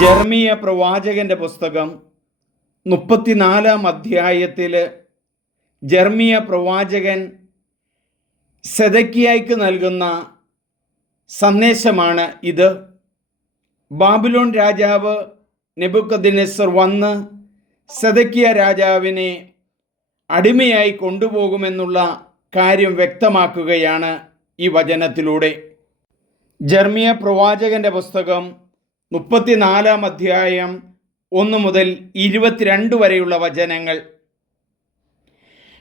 ജർമിയ പ്രവാചകന്റെ പുസ്തകം മുപ്പത്തിനാലാം അധ്യായത്തിൽ ജർമിയ പ്രവാചകൻ സെതക്കിയായിക്ക് നൽകുന്ന സന്ദേശമാണ് ഇത്. ബാബിലോൺ രാജാവ് നെബുക്കദിനെസർ വന്ന് സെതക്കിയ രാജാവിനെ അടിമയായി കൊണ്ടുപോകുമെന്നുള്ള കാര്യം വ്യക്തമാക്കുകയാണ് ഈ വചനത്തിലൂടെ. ജർമിയ പ്രവാചകന്റെ പുസ്തകം മുപ്പത്തിനാലാം അധ്യായം ഒന്ന് മുതൽ ഇരുപത്തിരണ്ട് വരെയുള്ള വചനങ്ങൾ.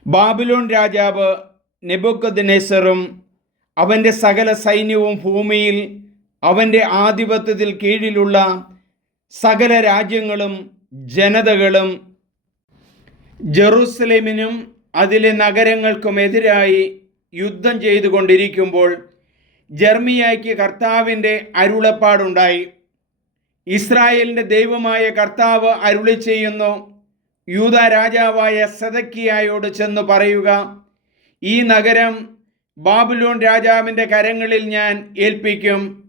ബാബിലോൺ രാജാവ് നെബുക്കദ്നേസറും അവന്റെ സകല സൈന്യവും ഭൂമിയിൽ അവന്റെ ആധിപത്യത്തിൽ കീഴിലുള്ള സകല രാജ്യങ്ങളും ജനതകളും ജെറൂസലേമിനും അതിലെ നഗരങ്ങൾക്കുമെതിരായി യുദ്ധം ചെയ്തുകൊണ്ടിരിക്കുമ്പോൾ ജർമിയായ്ക്ക് കർത്താവിന്റെ അരുളപ്പാടുണ്ടായി. ഇസ്രായേലിന്റെ ദൈവമായ കർത്താവ് അരുളി ചെയ്യുന്നു. യൂത രാജാവായ സദക്കിയായോട് ചെന്ന് പറയുക ഈ നഗരം ബാബുലോൺ രാജാവിന്റെ കരങ്ങളിൽ ഞാൻ ഏൽപ്പിക്കും.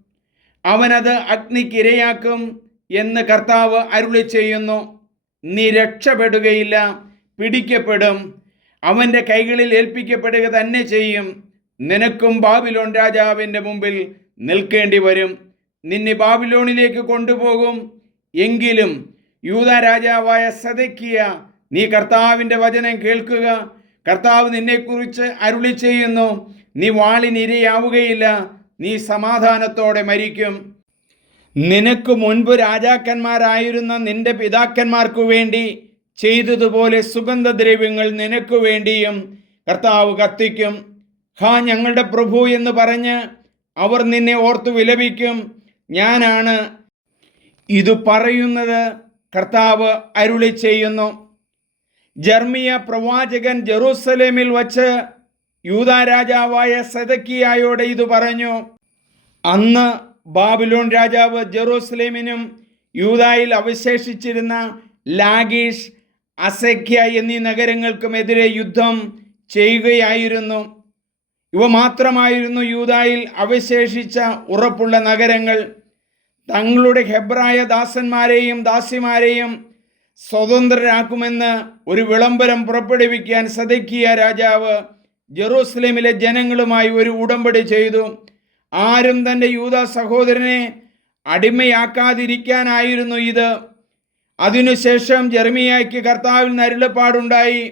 അവനത് അഗ്നിക്കിരയാക്കും എന്ന് കർത്താവ് അരുളി ചെയ്യുന്നു. നീ രക്ഷപ്പെടുകയില്ല പിടിക്കപ്പെടും. അവന്റെ കൈകളിൽ ഏൽപ്പിക്കപ്പെടുക തന്നെ ചെയ്യും. നിനക്കും ബാബിലോൺ രാജാവിന്റെ മുമ്പിൽ നിൽക്കേണ്ടി വരും. നിന്നെ ബാബിലോണിലേക്ക് കൊണ്ടുപോകും. എങ്കിലും യൂത രാജാവായ സദക്കിയ നീ കർത്താവിന്റെ വചനം കേൾക്കുക. കർത്താവ് നിന്നെക്കുറിച്ച് അരുളി ചെയ്യുന്നു. നീ വാളിനിരയാവുകയില്ല നീ സമാധാനത്തോടെ മരിക്കും. നിനക്ക് മുൻപ് രാജാക്കന്മാരായിരുന്ന നിന്റെ പിതാക്കന്മാർക്കു വേണ്ടി ചെയ്തതുപോലെ സുഗന്ധദ്രവ്യങ്ങൾ നിനക്ക് വേണ്ടിയും കർത്താവ് കത്തിക്കും. ഹാ ഞങ്ങളുടെ പ്രഭു എന്ന് പറഞ്ഞ് അവർ നിന്നെ ഓർത്തു വിലപിക്കും. ഞാനാണ് ഇത് പറയുന്നത്. കർത്താവ് അരുളി ചെയ്യുന്നു. ജർമിയ പ്രവാചകൻ ജെറൂസലേമിൽ വച്ച് യൂത രാജാവായ സദക്കിയായോട് ഇത് പറഞ്ഞു. അന്ന് ബാബിലോൺ രാജാവ് ജെറൂസലേമിനും യൂതായിൽ അവശേഷിച്ചിരുന്ന ലാഗീഷ് അസഖ്യ എന്നീ നഗരങ്ങൾക്കുമെതിരെ യുദ്ധം ചെയ്യുകയായിരുന്നു. ഇവ മാത്രമായിരുന്നു യൂതായിൽ അവശേഷിച്ച ഉറപ്പുള്ള നഗരങ്ങൾ. തങ്ങളുടെ ഹെബ്രായ ദാസന്മാരെയും ദാസിമാരെയും സ്വതന്ത്രരാക്കുമെന്ന് ഒരു വിളംബരം പുറപ്പെടുവിക്കാൻ സദക്കിയ രാജാവ് ജെറൂസലേമിലെ ജനങ്ങളുമായി ഒരു ഉടമ്പടി ചെയ്തു. ആരും തന്റെ യൂത സഹോദരനെ അടിമയാക്കാതിരിക്കാനായിരുന്നു ഇത്. അതിനുശേഷം ജെർമിയായ്ക്ക് കർത്താവിൽ നരുളപ്പാടുണ്ടായി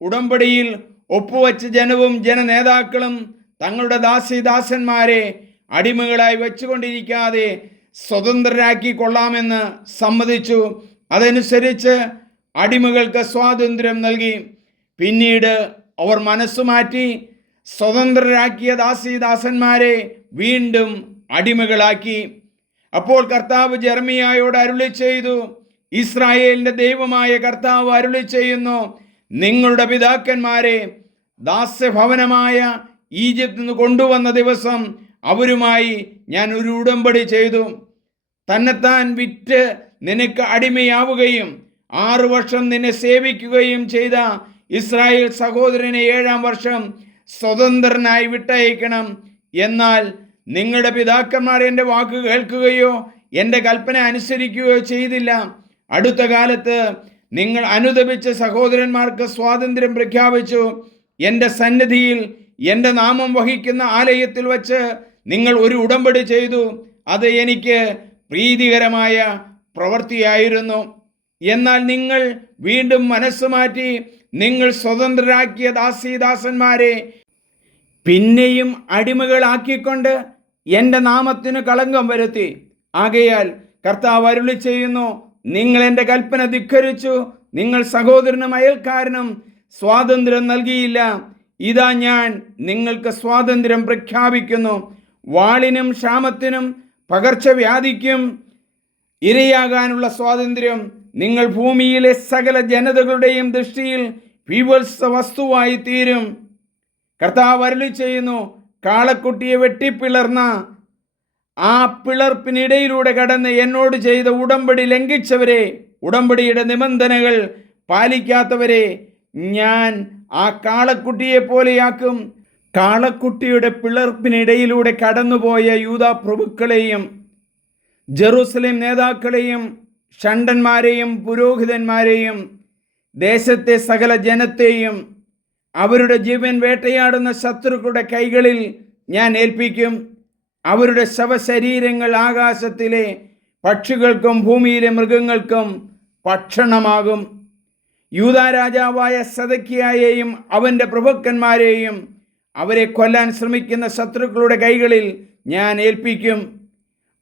ഉടമ്പടിയിൽ ഒപ്പുവച്ച ജനവും ജനനേതാക്കളും തങ്ങളുടെ ദാസിദാസന്മാരെ അടിമകളായി വെച്ചുകൊണ്ടിരിക്കാതെ സ്വതന്ത്രരാക്കി കൊള്ളാമെന്ന് സമ്മതിച്ചു. അതനുസരിച്ച് അടിമകൾക്ക് സ്വാതന്ത്ര്യം നൽകി. പിന്നീട് അവർ മനസ്സുമാറ്റി സ്വതന്ത്രരാക്കിയ ദാസിദാസന്മാരെ വീണ്ടും അടിമകളാക്കി. അപ്പോൾ കർത്താവ് ജർമിയായോട് അരുളി ചെയ്തു. ഇസ്രായേലിന്റെ ദൈവമായ കർത്താവ് അരുളി ചെയ്യുന്നു. നിങ്ങളുടെ പിതാക്കന്മാരെ ദാസ്യഭവനമായ ഈജിപ്തിൽ നിന്ന് കൊണ്ടുവന്ന ദിവസം അവരുമായി ഞാൻ ഒരു ഉടമ്പടി ചെയ്തു. തന്നെത്താൻ വിറ്റ് നിനക്ക് അടിമയാവുകയും ആറു വർഷം നിന്നെ സേവിക്കുകയും ചെയ്ത ഇസ്രായേൽ സഹോദരനെ ഏഴാം വർഷം സ്വതന്ത്രനായി വിട്ടയക്കണം. എന്നാൽ നിങ്ങളുടെ പിതാക്കന്മാർ എന്റെ വാക്ക് കേൾക്കുകയോ എന്റെ കൽപ്പന അനുസരിക്കുകയോ ചെയ്തില്ല. അടുത്ത കാലത്ത് നിങ്ങൾ അനുദപിച്ച സഹോദരന്മാർക്ക് സ്വാതന്ത്ര്യം പ്രഖ്യാപിച്ചു. എന്റെ സന്നിധിയിൽ എന്റെ നാമം വഹിക്കുന്ന ആലയത്തിൽ വച്ച് നിങ്ങൾ ഒരു ഉടമ്പടി ചെയ്തു. അത് എനിക്ക് പ്രീതികരമായ പ്രവൃത്തിയായിരുന്നു. എന്നാൽ നിങ്ങൾ വീണ്ടും മനസ്സ് മാറ്റി നിങ്ങൾ സ്വതന്ത്രരാക്കിയ ദാസീദാസന്മാരെ പിന്നെയും അടിമകളാക്കിക്കൊണ്ട് എന്റെ നാമത്തിന് കളങ്കം വരുത്തി. ആകയാൽ കർത്താവ് അരുളി ചെയ്യുന്നു നിങ്ങൾ എന്റെ കൽപ്പന ധിക്കരിച്ചു നിങ്ങൾ സഹോദരനും അയൽക്കാരനും സ്വാതന്ത്ര്യം നൽകിയില്ല. ഇതാ ഞാൻ നിങ്ങൾക്ക് സ്വാതന്ത്ര്യം പ്രഖ്യാപിക്കുന്നു. വാളിനും ക്ഷാമത്തിനും പകർച്ചവ്യാധിക്കും ഇരയാകാനുള്ള സ്വാതന്ത്ര്യം നിങ്ങൾ ഭൂമിയിലെ സകല ജനതകളുടെയും ദൃഷ്ടിയിൽ വിവത്സ വസ്തുവായി തീരും. കർത്താവ് അരുളി ചെയ്യുന്നു കാളക്കുട്ടിയെ വെട്ടിപ്പിളർന്ന ആ പിളർപ്പിനിടയിലൂടെ കടന്ന് എന്നോട് ചെയ്ത ഉടമ്പടി ലംഘിച്ചവരെ ഉടമ്പടിയുടെ നിബന്ധനകൾ പാലിക്കാത്തവരെ ഞാൻ ആ കാളക്കുട്ടിയെ പോലെയാക്കും. കാളക്കുട്ടിയുടെ പിളർപ്പിനിടയിലൂടെ കടന്നുപോയ യൂതാ പ്രഭുക്കളെയും ജെറൂസലേം നേതാക്കളെയും ഷണ്ടന്മാരെയും പുരോഹിതന്മാരെയും ദേശത്തെ സകല ജനത്തെയും അവരുടെ ജീവൻ വേട്ടയാടുന്ന ശത്രുക്കളുടെ കൈകളിൽ ഞാൻ ഏൽപ്പിക്കും. അവരുടെ ശവശരീരങ്ങൾ ആകാശത്തിലെ പക്ഷികൾക്കും ഭൂമിയിലെ മൃഗങ്ങൾക്കും ഭക്ഷണമാകും. യൂതാ രാജാവായ സദക്കിയായെയും അവന്റെ പ്രഭുക്കന്മാരെയും അവരെ കൊല്ലാൻ ശ്രമിക്കുന്ന ശത്രുക്കളുടെ കൈകളിൽ ഞാൻ ഏൽപ്പിക്കും.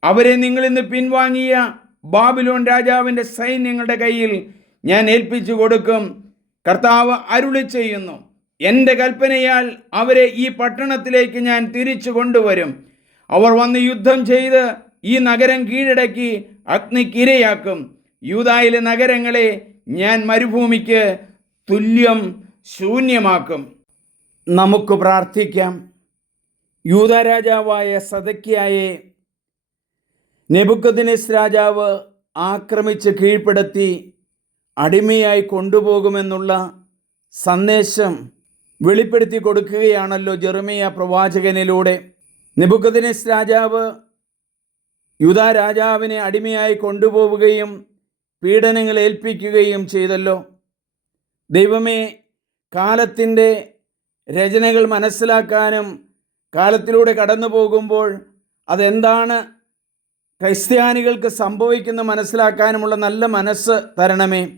അവരെ നിങ്ങൾ ഇന്ന് പിൻവാങ്ങിയ ബാബിലോൺ രാജാവിന്റെ സൈന്യങ്ങളുടെ കയ്യിൽ ഞാൻ ഏൽപ്പിച്ചു കൊടുക്കും. കർത്താവ് അരുളി ചെയ്യുന്നു. എന്റെ കൽപ്പനയാൽ അവരെ ഈ പട്ടണത്തിലേക്ക് ഞാൻ തിരിച്ചു കൊണ്ടുവരും. അവർ വന്ന് യുദ്ധം ചെയ്ത് ഈ നഗരം കീഴടക്കി അഗ്നിക്കിരയാക്കും. യൂതായിലെ നഗരങ്ങളെ ഞാൻ മരുഭൂമിക്ക് തുല്യം ശൂന്യമാക്കും. നമുക്ക് പ്രാർത്ഥിക്കാം. യൂതരാജാവായ സദക്കിയായെ നെബുക്കദിനെസ് രാജാവ് ആക്രമിച്ച് കീഴ്പ്പെടുത്തി അടിമയായി കൊണ്ടുപോകുമെന്നുള്ള സന്ദേശം വെളിപ്പെടുത്തി കൊടുക്കുകയാണല്ലോ ജെറുമിയ പ്രവാചകനിലൂടെ. നെബുക്കദിനെസ് രാജാവ് യുധ രാജാവിനെ അടിമയായി കൊണ്ടുപോവുകയും പീഡനങ്ങൾ ഏൽപ്പിക്കുകയും ചെയ്തല്ലോ. ദൈവമേ കാലത്തിന്റെ രചനകൾ മനസ്സിലാക്കാനും കാലത്തിലൂടെ കടന്നു പോകുമ്പോൾ അതെന്താണ് ക്രിസ്ത്യാനികൾക്ക് സംഭവിക്കുന്ന മനസ്സിലാക്കാനുമുള്ള നല്ല മനസ്സ് തരണമേ.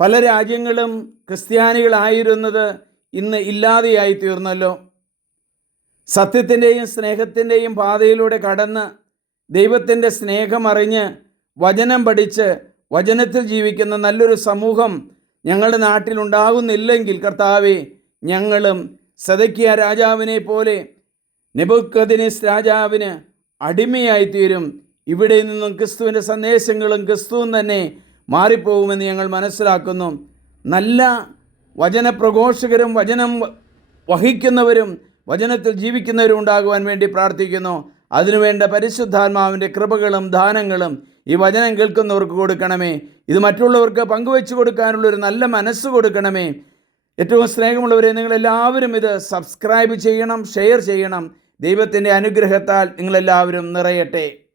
പല രാജ്യങ്ങളും ക്രിസ്ത്യാനികളായിരുന്നത് ഇന്ന് ഇല്ലാതെയായി തീർന്നല്ലോ. സത്യത്തിന്റെയും സ്നേഹത്തിന്റെയും പാതയിലൂടെ കടന്ന് ദൈവത്തിന്റെ സ്നേഹമറിഞ്ഞ് വചനം പഠിച്ച് വചനത്തിൽ ജീവിക്കുന്ന നല്ലൊരു സമൂഹം ഞങ്ങളുടെ നാട്ടിലുണ്ടാകുന്നില്ലെങ്കിൽ കർത്താവെ ഞങ്ങളും സദക്കിയ രാജാവിനെ പോലെ നെബുക്കദിനിസ് രാജാവിന് അടിമയായിത്തീരും. ഇവിടെ നിന്നും ക്രിസ്തുവിന്റെ സന്ദേശങ്ങളും ക്രിസ്തുവും തന്നെ മാറിപ്പോകുമെന്ന് ഞങ്ങൾ മനസ്സിലാക്കുന്നു. നല്ല വചനപ്രഘോഷകരും വചനം വഹിക്കുന്നവരും വചനത്തിൽ ജീവിക്കുന്നവരും ഉണ്ടാകുവാൻ വേണ്ടി പ്രാർത്ഥിക്കുന്നു. അതിനുവേണ്ട പരിശുദ്ധാത്മാവിന്റെ കൃപകളും ദാനങ്ങളും ഈ വചനം കേൾക്കുന്നവർക്ക് കൊടുക്കണമേ. ഇത് മറ്റുള്ളവർക്ക് പങ്കുവെച്ചു കൊടുക്കാനുള്ള ഒരു നല്ല മനസ്സ് കൊടുക്കണമേ. ഏറ്റവും സ്നേഹമുള്ളവരെ നിങ്ങളെല്ലാവരും ഇത് സബ്സ്ക്രൈബ് ചെയ്യണം ഷെയർ ചെയ്യണം. ദൈവത്തിന്റെ അനുഗ്രഹത്താൽ നിങ്ങളെല്ലാവരും നിറയട്ടെ.